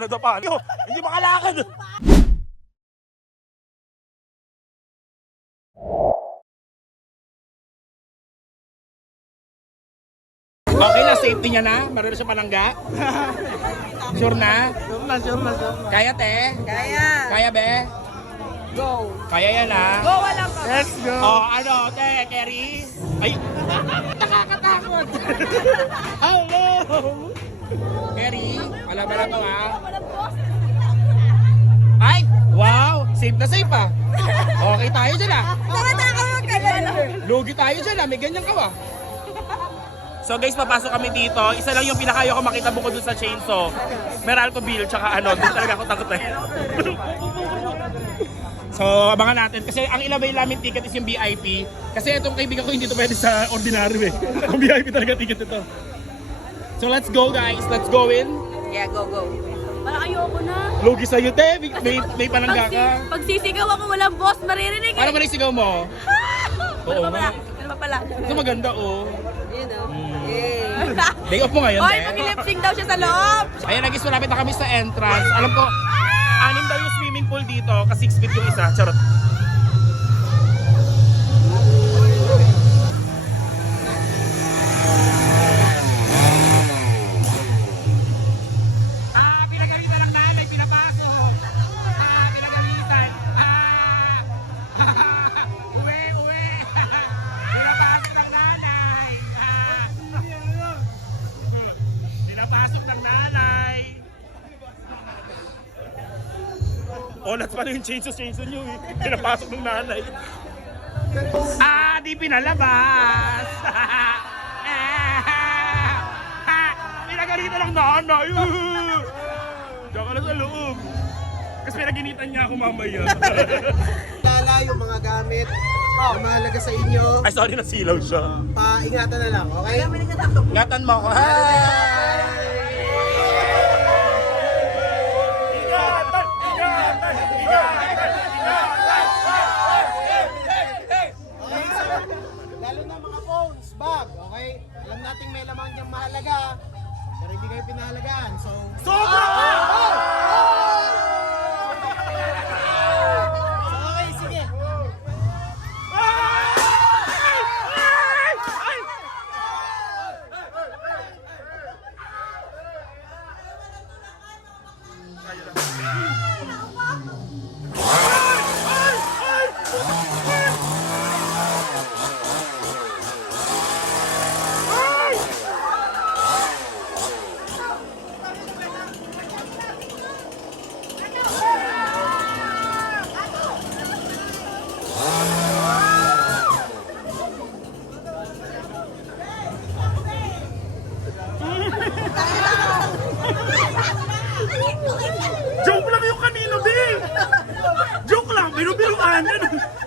nadapa. Yo, hindi makalakad. Okay na, safety niya na. Meron na siya palangga. Sure na? Sure na, sure na, sure na. Kaya te? Kaya. Kaya be? Go. Kaya yan ah. Go, walang ka. Let's go! Oh, ano, te, Kerry? Ay, nakakatakot. Hello! Kerry, alam mo lang to ah. Ay, wow, safe na safe ah. Okay tayo dyan ah. Tama-tama ka na. Lugi tayo dyan ah, may ganyan ka ba? So guys, papasok kami dito. Isa lang yung pinakayo ko makita bukod dun sa chainsaw. Meralco Bill, tsaka ano, doon talaga ako takot eh. so, abangan natin. Kasi ang ilabay namin ticket is yung VIP. Kasi itong kaibigan ko hindi to pwede sa ordinary eh. Ang VIP talaga ticket ito. So let's go guys, let's go in. Yeah, go, go. Parang ayoko na. Lugi sa'yo, te. May, may, may palangga ka. Pag sisigaw ako, walang boss maririnig. Paano ba nasigaw mo? Ano Oo pa pala? nga. Ano pa pala? Ito maganda oh. Yun o. Day off mo ngayon, Oy, te. mag-lip-sync daw siya sa loob. Ayan, nagis malapit na kami sa entrance. Alam ko, anim daw yung swimming pool dito, kasi 6 feet yung isa. Charot. Olat pala yung chainsaw chainsaw nyo eh. Pinapasok ng nanay. Ah, di pinalabas. Pinagalitan ng nanay. Diyan ka na sa loob. Kasi pinaginitan niya ako mamaya. Lala yung mga gamit na mahalaga sa inyo. Ay, sorry, nasilaw siya. Paingatan na lang, okay? Ingatan mo ako. Hi! Alam nating may lamang niyang mahalaga, pero hindi kayo pinahalagaan. So, Sobra! so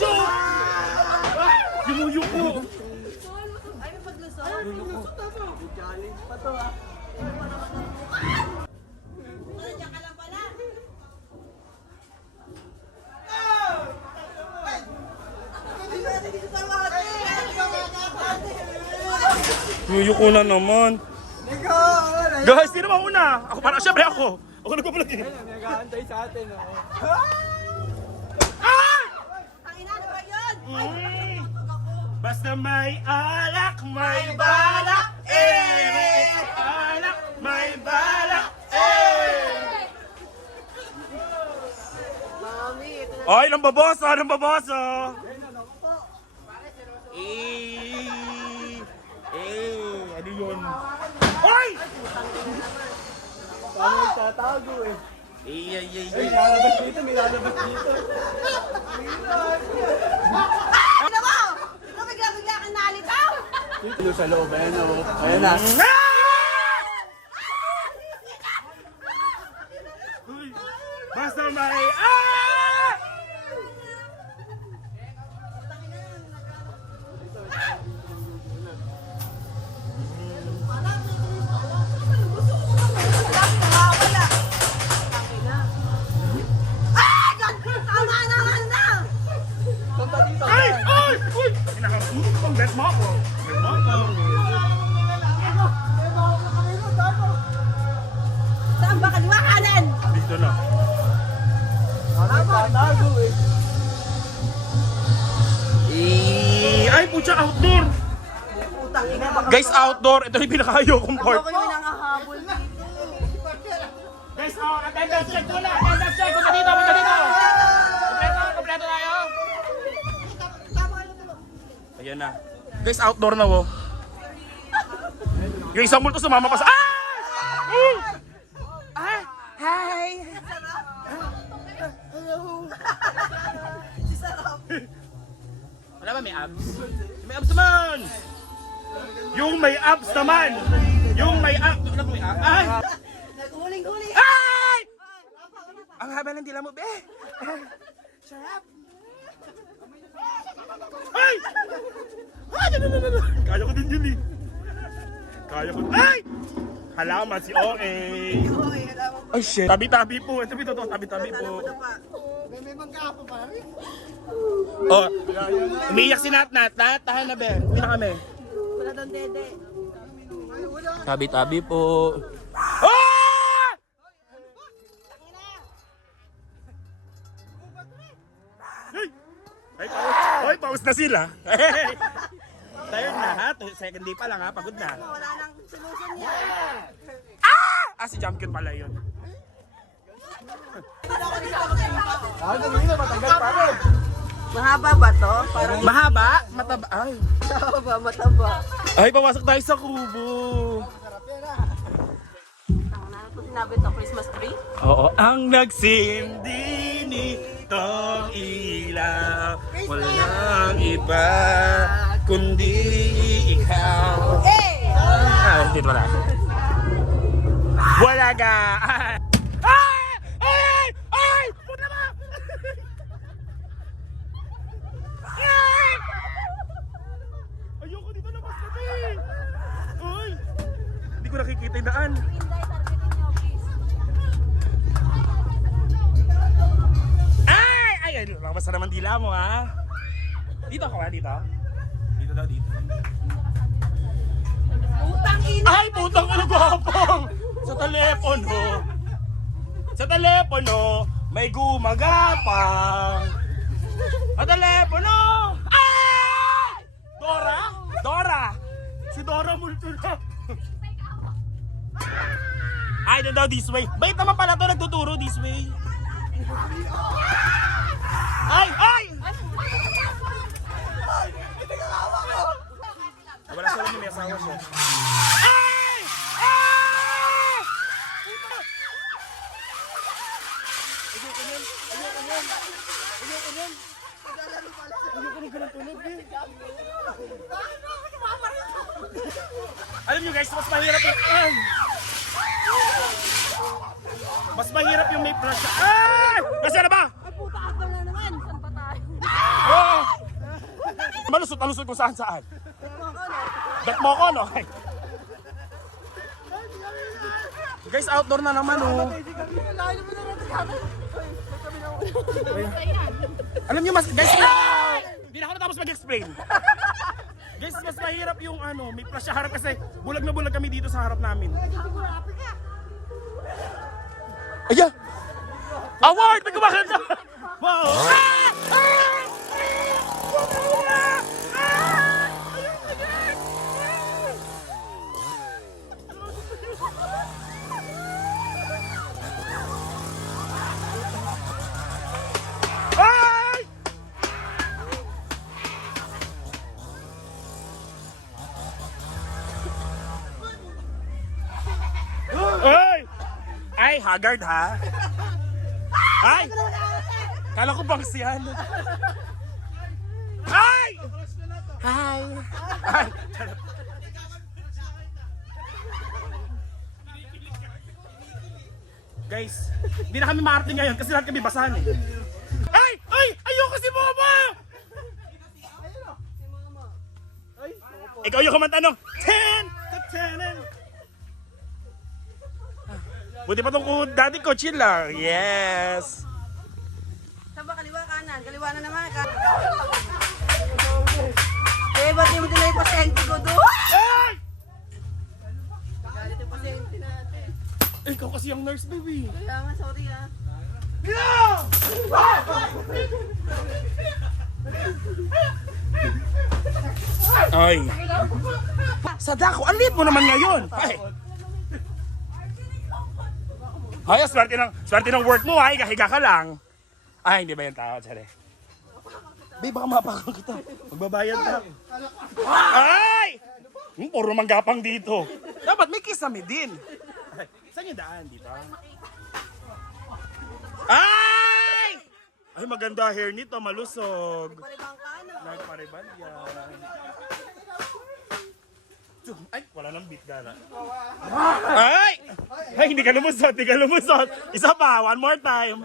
Joke! Yumuyuko. Yumuyuko na naman. Guys, sino mauna? Ako para syempre ako. Ako nagpapalag eh. Nag-aantay sa atin, oh. Ang ina, ano ba yun? Mm. Basta may alak, may balak, eh! May alak, may balak, eh! Ay, nang baboso, nang baboso! Eh, eh, ano yun? Ay! Paano nagtatago eh? Eh, ay, ay, Ay, ay. lalabas dito, may lalabas dito. Ano mo? Ikaw bigla-bigla kang nalitaw. Dito sa loob, ayan o. Ayan na. Ah! Basta may ah! Ay, putya, outdoor! Putang ina, baka Guys, outdoor. Ito yung pinakayo kong part. ako yung nangahabol dito. Guys, oh, attendance check muna. Attendance check. Punta dito, punta dito. Kompleto, kompleto tayo. Ayan na. Guys, outdoor na, wo. Yung isang multo sumama pa sa... Ah! Mm! Ah! Hi! Wala ba may abs? May abs naman! Yung may abs naman! Yung may abs... Wala ba may abs? Ay! Naghuling-huling. Ay! Ang haba ng dila mo, be! Sarap! Ay! Ay! Kaya ko din yun eh. Kaya ko. Ay! Halaman si OA. Ay, shit. Tabi-tabi po. Ito, ito, ito. Tabi-tabi po. May mangkapo pa rin. Oh, umiyak si Nat Nat. Nat, tahan na, be. Uwi na kami. Wala doon dede. Tabi-tabi po. Ah! Ay! Ay, paus. Ay, paus na sila. Tired na ha? Second day pa lang ha? Pagod na. Wala nang yan. Ah, si Champion pala yun. Ah, matagal pa rin. Mahaba ba to? Parang Mahaba? Mataba? Ay. mahaba, mataba. Ay, papasok tayo sa kubo. Ano sinabi to, Christmas tree? Oo, ang nagsindi nitong ilaw Walang iba kundi ikaw! Dito wala Wala ka! Ay! Ay! Ay! Puta! Ay! Ayoko dito labas kasi! Ay! Hindi ko nakikita yung daan. Ay! Ay! Ay! Labas na naman dila mo ha. Dito ako ha, dito. Dito daw, dito. Ina! Ay, putang ano gwapong! Sa telepono. Sa telepono, may gumagapang. Sa telepono! Ay! Dora? Dora! Si Dora Multula. Ay, doon daw this way. Bait naman pala to nagtuturo this way. Ay! Ay! Wala sa alam may asawa siya. Ay! Ay! Ayoko nun. Ayoko nun. Ayoko nun. Ayoko nun ganun tunog eh. Alam nyo guys, mas mahirap yung... Ay! Mas mahirap yung may flash. Ay! Nasaan na ba? Ay, puta ka na naman. Saan pa tayo? Oh! Malusot, malusot kung saan Bet mo ko, no? Guys, outdoor na naman, oh. Alam niyo mas, guys, hindi na ako natapos mag-explain. Guys, mas mahirap yung ano, may flash sa harap kasi bulag na bulag kami dito sa harap namin. Aya! Award! May kumakanta! Wow! Ah! Ay! Ay, haggard ha? Ay! Kala ko bangs yan. Ay! Hi! Ay! Guys, hindi na kami maarte ngayon kasi lahat kami basahan eh. Ay! Ay! Ayoko si Momo! Ikaw yung kumantanong. Buti pa tong dati ko chill lang. Yes! Saan ba? Kaliwa, kanan? Kaliwa na naman. Ka eh, ba't di mo dinay pasyente ko doon? Ay! Galit yung pasyente natin. Ikaw kasi ang nurse, baby. Kaya nga, sorry ah. Ay. Sadako, ang liit mo naman ngayon. Ay. Ay, swerte ng, swerte ng work mo, ay, higa ka lang. Ay, hindi ba yung tao, Tsare? Babe, baka mapakang kita. Magbabayad ka. Ay! Hmm, puro manggapang dito. Dapat may kisame din. Ay, saan yung daan, dito? Ay! Ay, maganda hair nito, malusog. Paribang ka, ano? Nagpariban yan. Ay, wala nang beat gana. Ay! Ay, hindi ka lumusot, hindi ka lumusot. Isa pa, one more time.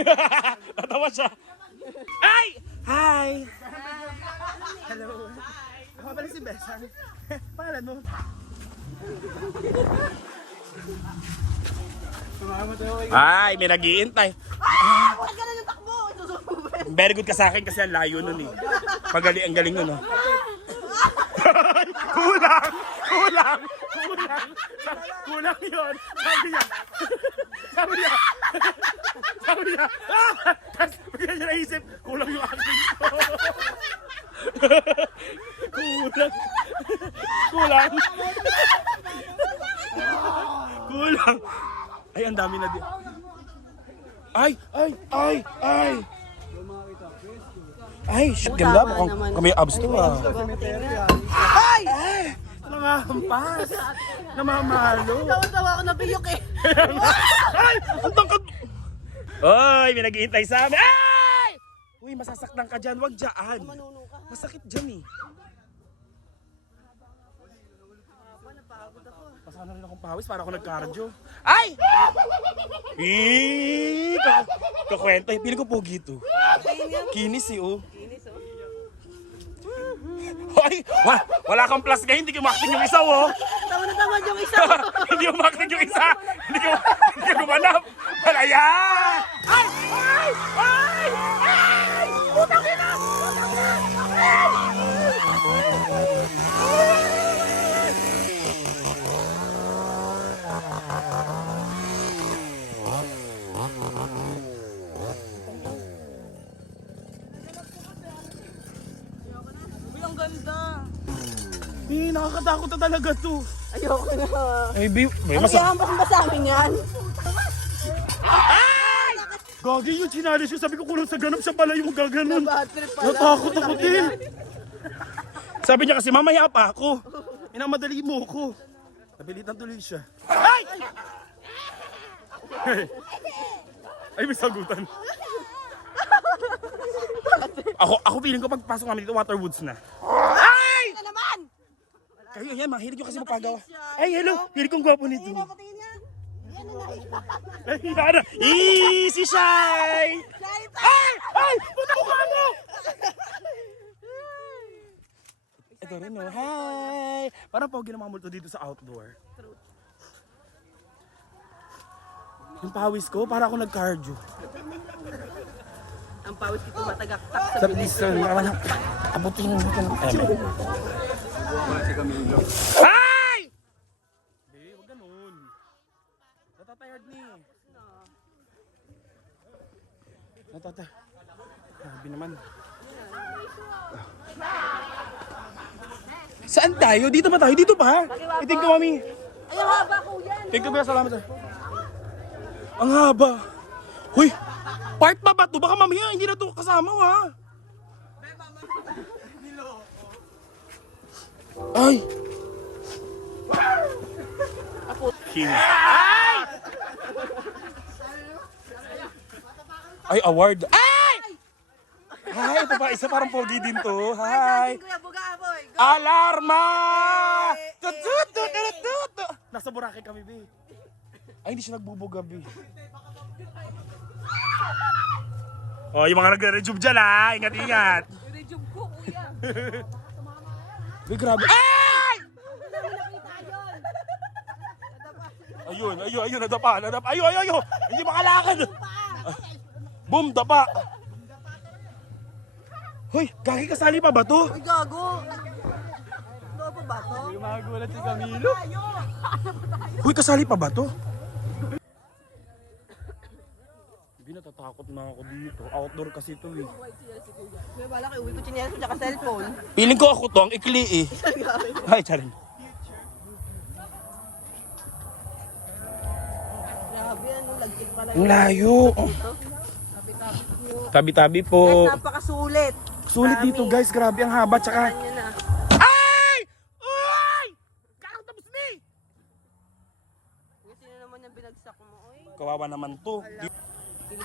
Natawa siya. Ay! Hi! Hello. Ako pala si Besang. Pangalan mo? Ay, may nag-iintay. Huwag ka na ng takbo! Very good ka sa akin kasi ang layo nun eh. Pagaling, ang galing nun oh. Kulang! Kulang! Kulang! Kulang yun! Sabi niya! Sabi niya! Sabi niya! Ah! Tapos bigla niya naisip, kulang yung acting ko. kulang! Kulang! Kulang! Ay, ang dami na din. Ay! Ay! Ay! Ay! Ay, shit, ganda. Mukhang kami abs to ah. Ay! Nangahampas! Namamalo! Tawa-tawa ako na biyok eh. Ay! Ang tangkad! Ay! May naghihintay sa amin! Ay! Uy, masasaktan ka dyan. Huwag dyan. Masakit dyan eh. Pasana rin akong pawis para ako nag-cardio. Ay! Ka- Kakwento. Pili ko pogi to. Kinis eh oh. Ay! Wa, wala kang plus ngayon. Hindi ko makting yung isa oh. Tawa na tawa yung isa. hindi mo makting yung isa. Hindi ko, hindi ko gumanap. Wala yan! Ay! Ay! Ay! Ay! Putang ina! Putang ina! Uy, nakakatakot na talaga to. Ayoko na. Ay, babe, may Ang masa... yaman ba sa amin yan? Gagi yung sinalis yun. Sabi ko kulang sa ganap siya pala yung gaganon. Bad trip pala. Natakot ako din. Sabi niya kasi mamaya pa ako. Minamadali mo ko. Nabilitan tuloy siya. Ay! Ay, may sagutan. ako, ako feeling ko pagpasok namin dito, Waterwoods na. Kayo yan, mahilig yung kasi mapagawa. Ay, hello! Hilig kong gwapo nito. Hindi na! Easy shy! Ay! Ay! Puta mukha mo! Ito rin, oh. Hi! Parang pogi na mga multo dito sa outdoor. Yung pawis ko, para ako nag-cardio. Ang pawis ko tumatagaktak sa parang abutin mo ka ng Ay! Hindi, wag ganun. Natatired ni. Natata. Sabi naman. Saan tayo? Dito ba tayo? Dito pa? Iting ko, mami. Ay, ang haba kuya. Thank you, kuya. Salamat, sir. Ang haba. Huy! Part pa ba to? Baka mamaya hindi na to kasama, ha? Ay! King. Ay! Ay, award. Ay! Ay, ito pa. Isa parang pogi din to. Hi! Alarma! Tut, tut, tut, tut, tut, tut. Nasa Boracay kami, be. Ay, hindi siya nagbubuga, be. Oh, yung mga nagre-rejuve dyan, ha? Ingat, ingat. Rejuve ko, kuya. Be, grabe. Ay! Ayun, ayun, ayun, nadapa, nadapa. Ayun, ayun, ayun. Hindi makalakad. Boom, dapa. Hoy, gagi kasali pa ba to? Uy, gago. Gago ba to? Hoy, kasali pa ba to? Natatakot na ako dito. Outdoor kasi ito eh. May bala kayo, uwi ko chinelas ko tsaka cellphone. Piling ko ako to, ang ikli eh. Ay, charin. Grabe, ano, lagkit pala. Ang layo. Tabi-tabi Guys, po. napakasulit. Sulit dito guys, grabe ang haba. Tsaka... Ay! Ay! Kakang tapos ni! Kasi na naman yung binagsak mo. Oy, Kawawa naman to. pinipilit na.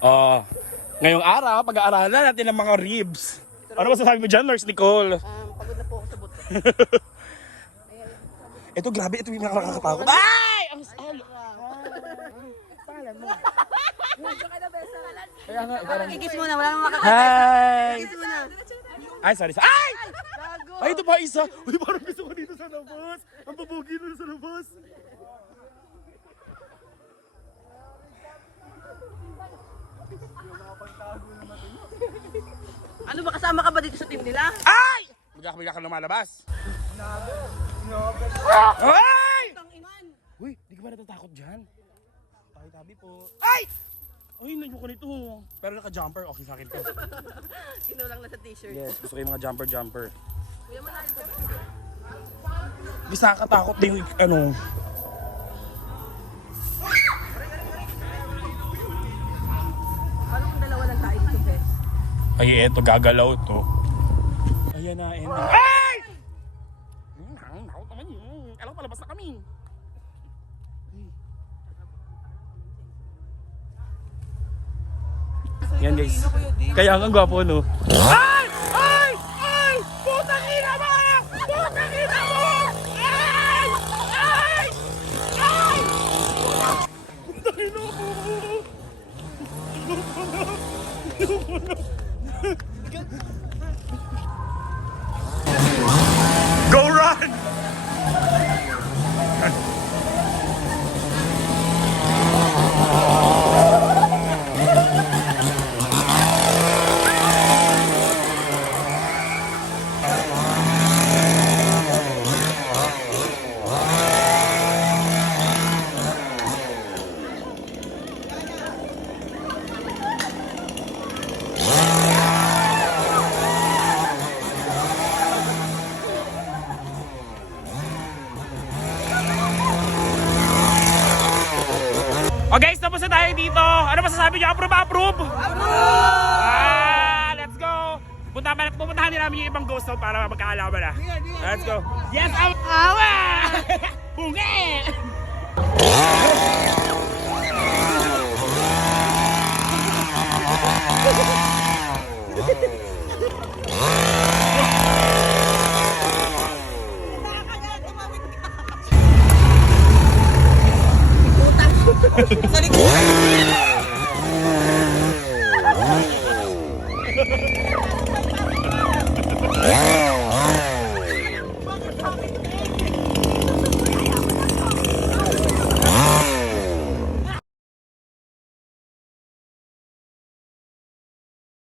Ah, ngayong araw, pag-aaralan natin ang mga ribs. Ano masasabi mo dyan, Nurse Nicole? Um, pagod na po ako sa buto. Ito, grabe. Ito yung nakakatakot. Ay! Ang sal. Kaya nga, parang... Kikis muna, wala nang makakita. Hi! Kikis muna. Ay, sorry. Ay! Ay, ito pa isa. Uy, parang gusto ko dito sa labas. Ang babugi nun sa labas. Ano ba, kasama ka ba dito sa team nila? Ay! Bigla ka lumalabas. Ay! Uy, di ka ba natatakot dyan? Tabi-tabi po. Ay! Uy, nanyo ko nito. Pero naka-jumper, okay sa akin to. Kinulang na sa t-shirt. Yes, gusto ko yung mga jumper-jumper. Kuya, malalim ka ba? Di nakakatakot din yung ano. Ay, eto, gagalaw to. Ayan na, ending. Ay! Nakot naman yun. Alam palabas na kami. Yan guys. Kaya ang gwapo no. Ay! Masasabi niyo? Approve, approve? Approve! Ah, let's go. Punta, pupuntahan din namin yung ibang ghost town para magkaalaman na. Let's go. Yes, aw